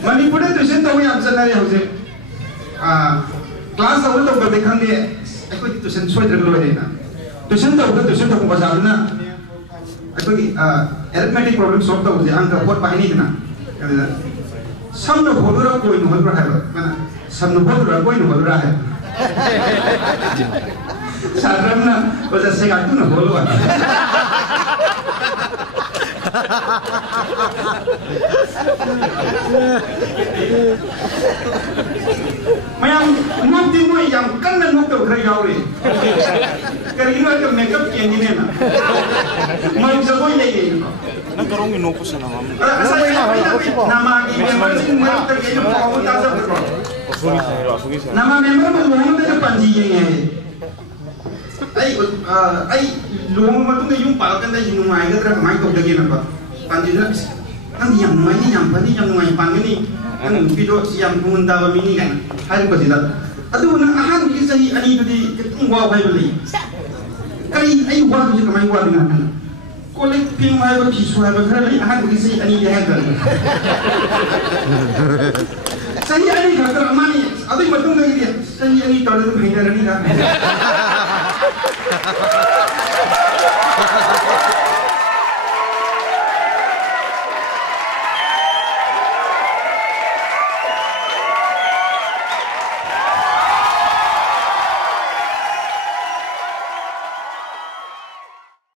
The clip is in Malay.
Manipur tuition tahu yang sebenarnya harusnya kelas awal tahu berdekan dia aku tuition soal terlalu lama tuition tahu bahasa na aku arithmetic problem solve tahu je angka buat pakai ini na samno bodoh aku ini bodoh apa mana samno bodoh aku ini bodoh apa sadarna bahasa sekarang tu na bodoh apa Mayang nanti mo yang kan na nukto kaya gawe. Kaya ino ay makeup kaya hindi na. Mayang sa boy lagi. Nagkaroon inuko sa naman. Nama member sing mayang terkaya yung pamunta sa bro. Nama member mo lumunta sa panjiyeng ay lumunta mo ito yung palkan na yung numay ka tra kamay tog lagi na ba. Panjiyeng ang yang numay ni yang pati yang numay pangini. Ang video siyang pumunta ba mini kan hari ko sila adu na ahan kisa hi ani di ketong wa bai bali kai ai wa ji kamai wa dengan kolek ping mai ba ki suai ba khala ahan kisa hi ani dia kan saya ani kata amani adu matung lagi dia saya ani tahu tu bhai ni kan